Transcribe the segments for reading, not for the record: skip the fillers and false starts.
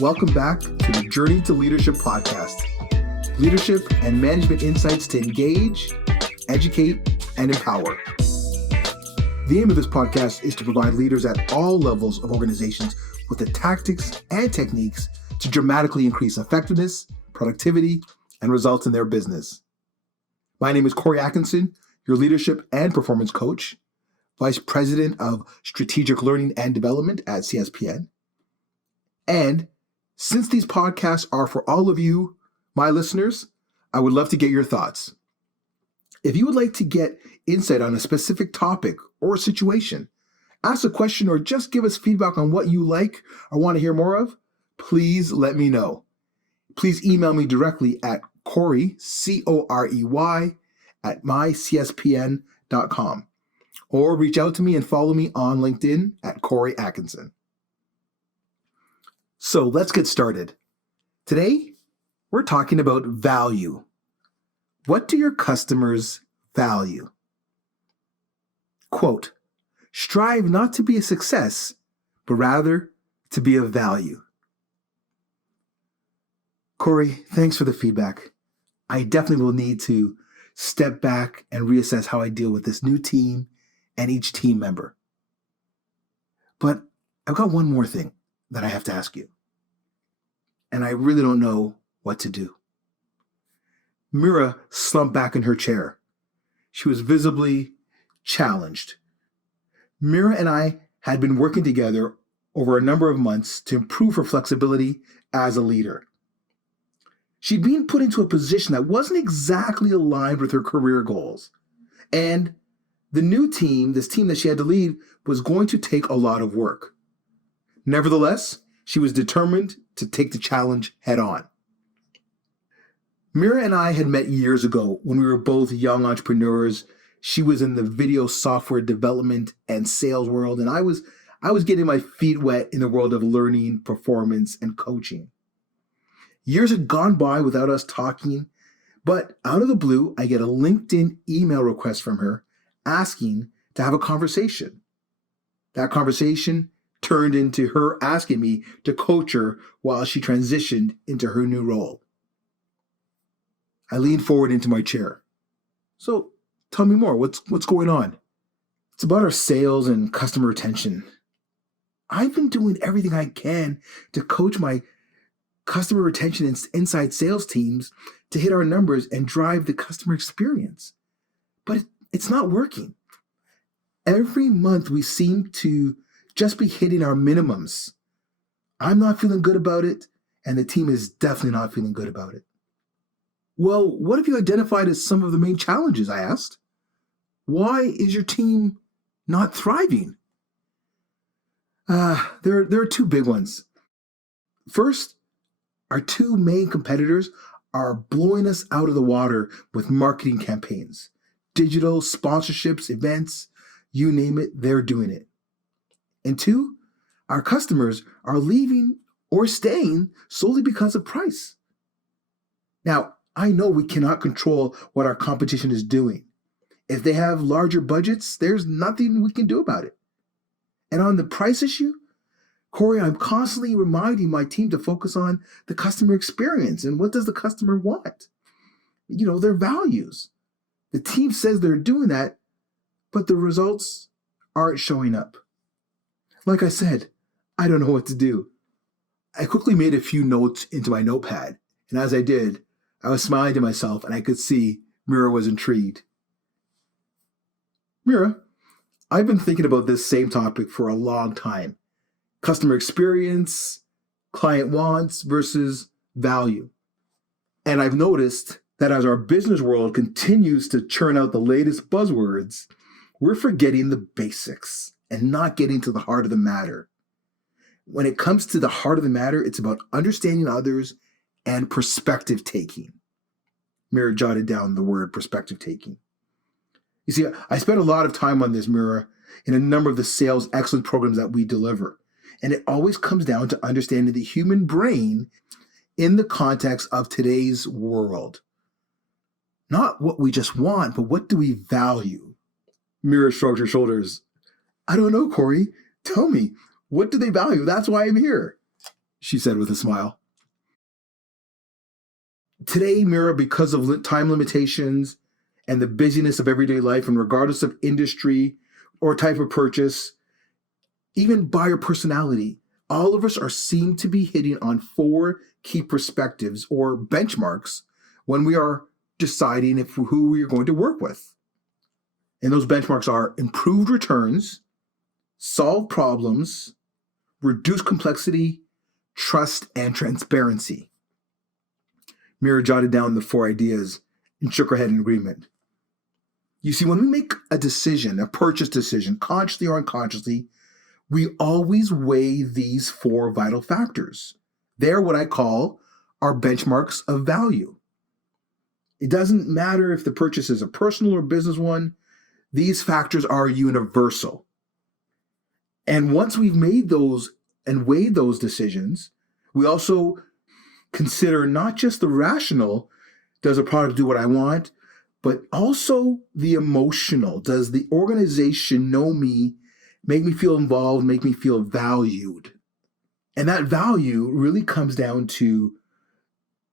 Welcome back to the Journey to Leadership podcast. Leadership and management insights to engage, educate, and empower. The aim of this podcast is to provide leaders at all levels of organizations with the tactics and techniques to dramatically increase effectiveness, productivity, and results in their business. My name is Corey Atkinson, your leadership and performance coach, Vice President of Strategic Learning and Development at CSPN. And since these podcasts are for all of you, my listeners, I would love to get your thoughts. If you would like to get insight on a specific topic or situation, ask a question, or just give us feedback on what you like or want to hear more of, please let me know. Please email me directly at Corey, Corey, at mycspn.com, or reach out to me and follow me on LinkedIn at Corey Atkinson. So let's get started. Today, we're talking about value. What do your customers value? Quote, strive not to be a success, but rather to be of value. Corey, thanks for the feedback. I definitely will need to step back and reassess how I deal with this new team and each team member. But I've got one more thing that I have to ask you, and I really don't know what to do. Mira slumped back in her chair. She was visibly challenged. Mira and I had been working together over a number of months to improve her flexibility as a leader. She'd been put into a position that wasn't exactly aligned with her career goals. And the new team, this team that she had to lead, was going to take a lot of work. Nevertheless, she was determined to take the challenge head on. Mira and I had met years ago when we were both young entrepreneurs. She was in the video software development and sales world, and I was getting my feet wet in the world of learning, performance, and coaching. Years had gone by without us talking, but out of the blue, I get a LinkedIn email request from her asking to have a conversation. That conversation turned into her asking me to coach her while she transitioned into her new role. I leaned forward into my chair. So tell me more. What's going on? It's about our sales and customer retention. I've been doing everything I can to coach my customer retention and inside sales teams to hit our numbers and drive the customer experience. But it's not working. Every month we seem to just be hitting our minimums. I'm not feeling good about it, and the team is definitely not feeling good about it. Well, what have you identified as some of the main challenges? I asked. Why is your team not thriving? There are two big ones. First, our two main competitors are blowing us out of the water with marketing campaigns, digital sponsorships, events, you name it, they're doing it. And two, our customers are leaving or staying solely because of price. Now, I know we cannot control what our competition is doing. If they have larger budgets, there's nothing we can do about it. And on the price issue, Corey, I'm constantly reminding my team to focus on the customer experience and what does the customer want? Their values. The team says they're doing that, but the results aren't showing up. Like I said, I don't know what to do. I quickly made a few notes into my notepad, and as I did, I was smiling to myself, and I could see Mira was intrigued. Mira, I've been thinking about this same topic for a long time. Customer experience, client wants versus value. And I've noticed that as our business world continues to churn out the latest buzzwords, we're forgetting the basics and not getting to the heart of the matter. When it comes to the heart of the matter, it's about understanding others and perspective taking. Mira jotted down the word perspective taking. You see, I spent a lot of time on this, Mira, in a number of the sales excellence programs that we deliver. And it always comes down to understanding the human brain in the context of today's world. Not what we just want, but what do we value? Mira shrugged her shoulders. I don't know, Corey. Tell me, what do they value? That's why I'm here. she said with a smile. Today, Mira, because of time limitations and the busyness of everyday life, and regardless of industry or type of purchase, even buyer personality, all of us are seem to be hitting on four key perspectives or benchmarks when we are deciding if who we are going to work with. And those benchmarks are improved returns, solve problems, reduce complexity, trust, and transparency. Mira jotted down the four ideas and shook her head in agreement. You see, when we make a decision, a purchase decision, consciously or unconsciously, we always weigh these four vital factors. They're what I call our benchmarks of value. It doesn't matter if the purchase is a personal or business one, these factors are universal. And once we've made those and weighed those decisions, we also consider not just the rational, does a product do what I want, but also the emotional. Does the organization know me, make me feel involved, make me feel valued? And that value really comes down to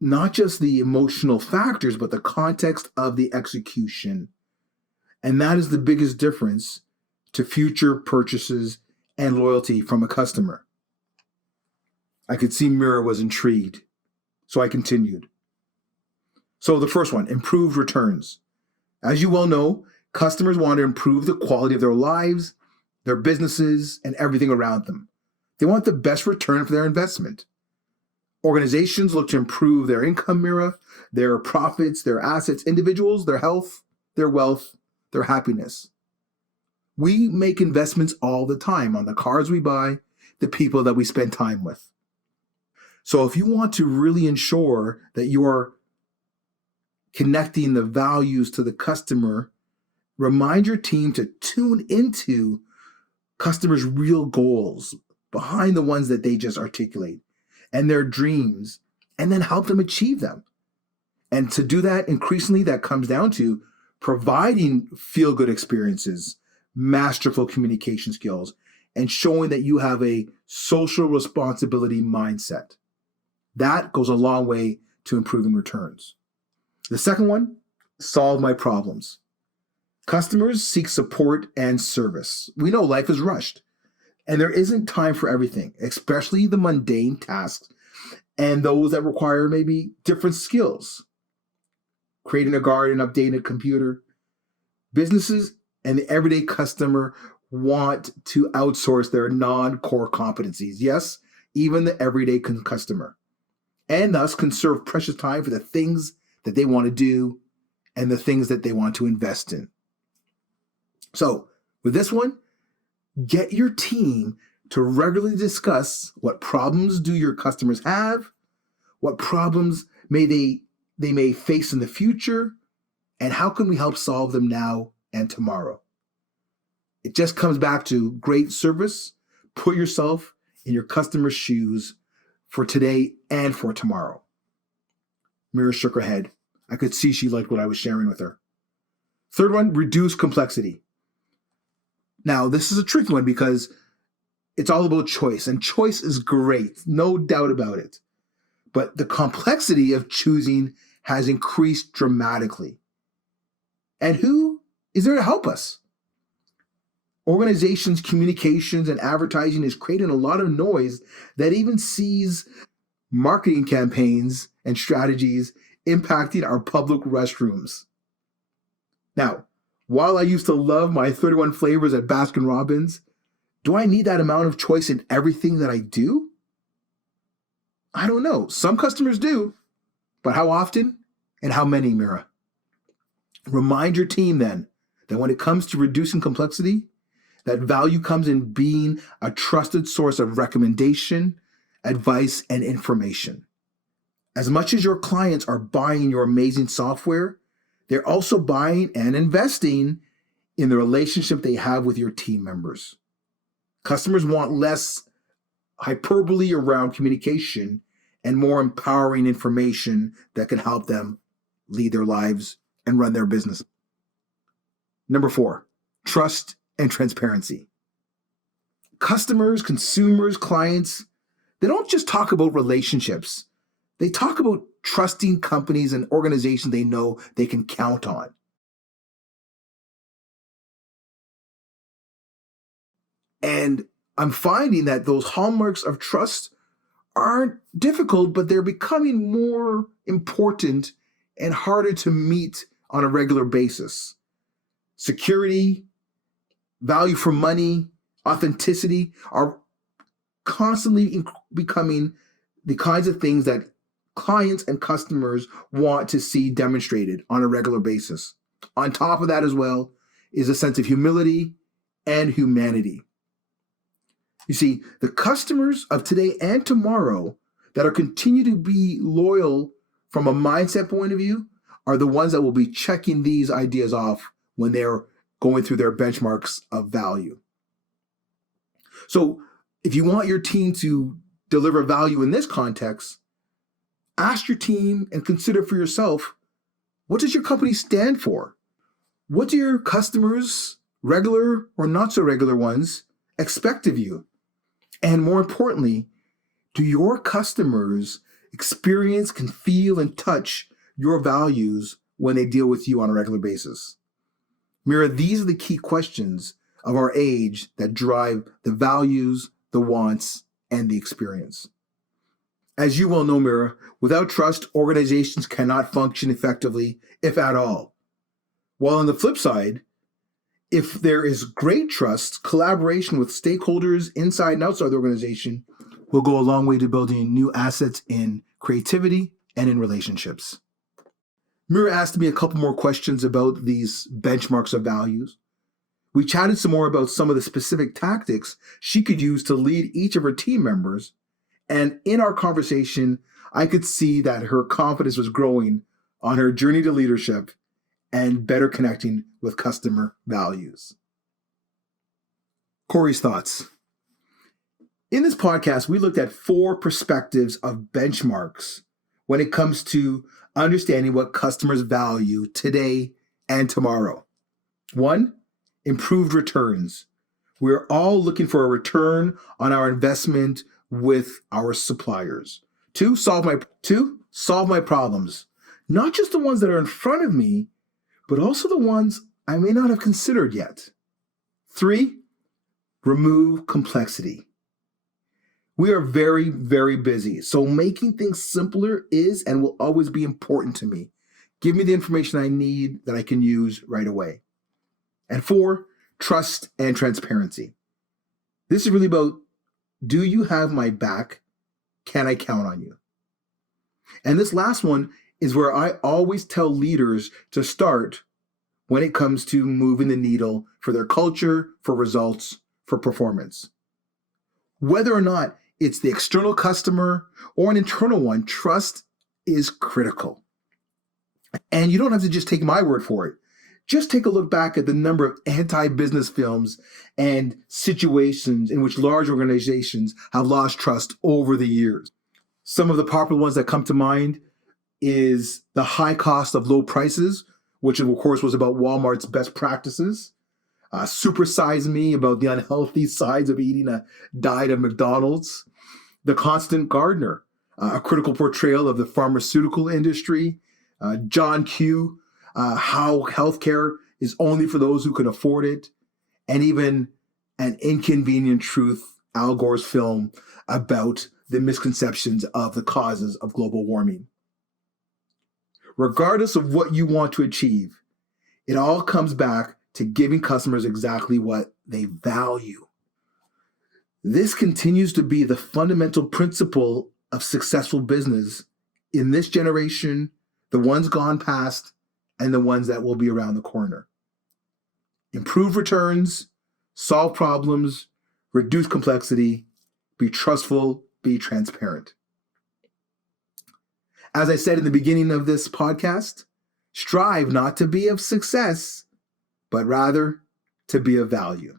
not just the emotional factors, but the context of the execution. And that is the biggest difference to future purchases and loyalty from a customer. I could see Mira was intrigued, so I continued. So the first one, improved returns. As you well know, customers want to improve the quality of their lives, their businesses, and everything around them. They want the best return for their investment. Organizations look to improve their income, Mira, their profits, their assets, individuals, their health, their wealth, their happiness. We make investments all the time on the cars we buy, the people that we spend time with. So if you want to really ensure that you are connecting the values to the customer, remind your team to tune into customers' real goals behind the ones that they just articulate and their dreams, and then help them achieve them. And to do that, increasingly, that comes down to providing feel-good experiences, masterful communication skills, and showing that you have a social responsibility mindset. That goes a long way to improving returns. The second one, solve my problems. Customers seek support and service. We know life is rushed, and there isn't time for everything, especially the mundane tasks and those that require maybe different skills. Creating a garden, updating a computer. Businesses and the everyday customer want to outsource their non-core competencies. Yes, even the everyday customer. And thus conserve precious time for the things that they want to do and the things that they want to invest in. So with this one, get your team to regularly discuss what problems do your customers have, what problems they may face in the future, and how can we help solve them now and tomorrow. It just comes back to great service. Put yourself in your customer's shoes for today and for tomorrow. Mira shook her head. I could see she liked what I was sharing with her. Third one, reduce complexity. Now, this is a tricky one because it's all about choice, and choice is great, no doubt about it. But the complexity of choosing has increased dramatically. And who is there to help us? Organizations, communications, and advertising is creating a lot of noise that even sees marketing campaigns and strategies impacting our public restrooms. Now, while I used to love my 31 flavors at Baskin-Robbins, do I need that amount of choice in everything that I do? I don't know. Some customers do, but how often and how many, Mira? Remind your team then that when it comes to reducing complexity, that value comes in being a trusted source of recommendation, advice, and information. As much as your clients are buying your amazing software, they're also buying and investing in the relationship they have with your team members. Customers want less hyperbole around communication and more empowering information that can help them lead their lives and run their business. Number 4, trust and transparency. Customers, consumers, clients, they don't just talk about relationships. They talk about trusting companies and organizations they know they can count on. And I'm finding that those hallmarks of trust aren't difficult, but they're becoming more important and harder to meet on a regular basis. Security, value for money, authenticity are constantly becoming the kinds of things that clients and customers want to see demonstrated on a regular basis. On top of that as well is a sense of humility and humanity. You see, the customers of today and tomorrow that are continue to be loyal from a mindset point of view are the ones that will be checking these ideas off when they're going through their benchmarks of value. So if you want your team to deliver value in this context, ask your team and consider for yourself, what does your company stand for? What do your customers, regular or not so regular ones, expect of you? And more importantly, do your customers experience, can feel, and touch your values when they deal with you on a regular basis? Mira, these are the key questions of our age that drive the values, the wants, and the experience. As you well know, Mira, without trust, organizations cannot function effectively, if at all. While on the flip side, if there is great trust, collaboration with stakeholders inside and outside the organization will go a long way to building new assets in creativity and in relationships. Mira asked me a couple more questions about these benchmarks of values. We chatted some more about some of the specific tactics she could use to lead each of her team members. And in our conversation, I could see that her confidence was growing on her journey to leadership and better connecting with customer values. Corey's thoughts. In this podcast, we looked at 4 perspectives of benchmarks when it comes to understanding what customers value today and tomorrow. 1, improved returns. We're all looking for a return on our investment with our suppliers. 2, solve my problems. Not just the ones that are in front of me, but also the ones I may not have considered yet. 3, remove complexity. We are very, very busy, so making things simpler is and will always be important to me. Give me the information I need that I can use right away. And 4, trust and transparency. This is really about, do you have my back? Can I count on you? And this last one is where I always tell leaders to start when it comes to moving the needle for their culture, for results, for performance. Whether or not it's the external customer or an internal one, trust is critical. And you don't have to just take my word for it. Just take a look back at the number of anti-business films and situations in which large organizations have lost trust over the years. Some of the popular ones that come to mind is The High Cost of Low Prices, which of course was about Walmart's best practices. Super Size Me, about the unhealthy sides of eating a diet of McDonald's. The Constant Gardener, a critical portrayal of the pharmaceutical industry. John Q, how healthcare is only for those who can afford it. And even An Inconvenient Truth, Al Gore's film about the misconceptions of the causes of global warming. Regardless of what you want to achieve, it all comes back to giving customers exactly what they value. This continues to be the fundamental principle of successful business in this generation, the ones gone past, and the ones that will be around the corner. Improve returns, solve problems, reduce complexity, be trustful, be transparent. As I said in the beginning of this podcast, strive not to be of success, but rather to be of value.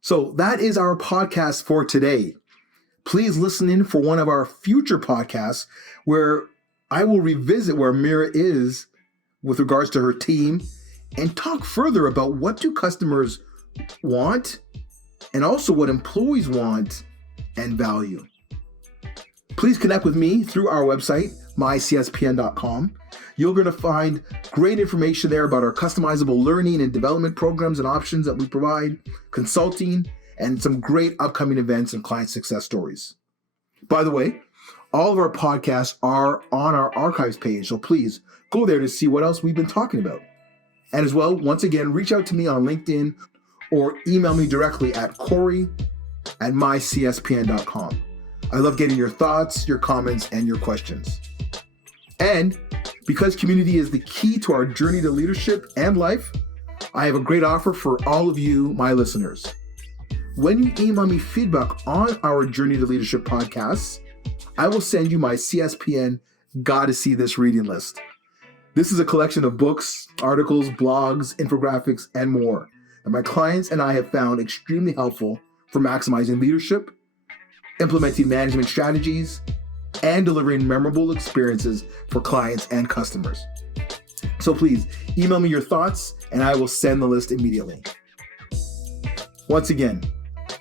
So that is our podcast for today. Please listen in for one of our future podcasts where I will revisit where Mira is with regards to her team and talk further about what do customers want and also what employees want and value. Please connect with me through our website, mycspn.com. You're going to find great information there about our customizable learning and development programs and options that we provide, consulting, and some great upcoming events and client success stories. By the way, all of our podcasts are on our archives page, so please go there to see what else we've been talking about. And as well, once again, reach out to me on LinkedIn or email me directly at Corey@mycspn.com. I love getting your thoughts, your comments, and your questions. And because community is the key to our journey to leadership and life, I have a great offer for all of you, my listeners. When you email me feedback on our Journey to Leadership podcasts, I will send you my CSPN Gotta See This reading list. This is a collection of books, articles, blogs, infographics, and more that my clients and I have found extremely helpful for maximizing leadership, implementing management strategies, and delivering memorable experiences for clients and customers. So please email me your thoughts and I will send the list immediately. Once again,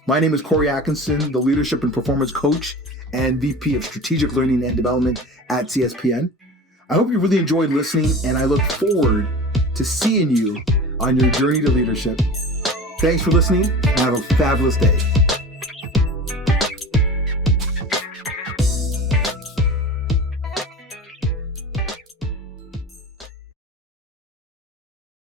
my name is Corey Atkinson, the Leadership and Performance Coach and VP of Strategic Learning and Development at CSPN. I hope you really enjoyed listening, and I look forward to seeing you on your journey to leadership. Thanks for listening, and have a fabulous day.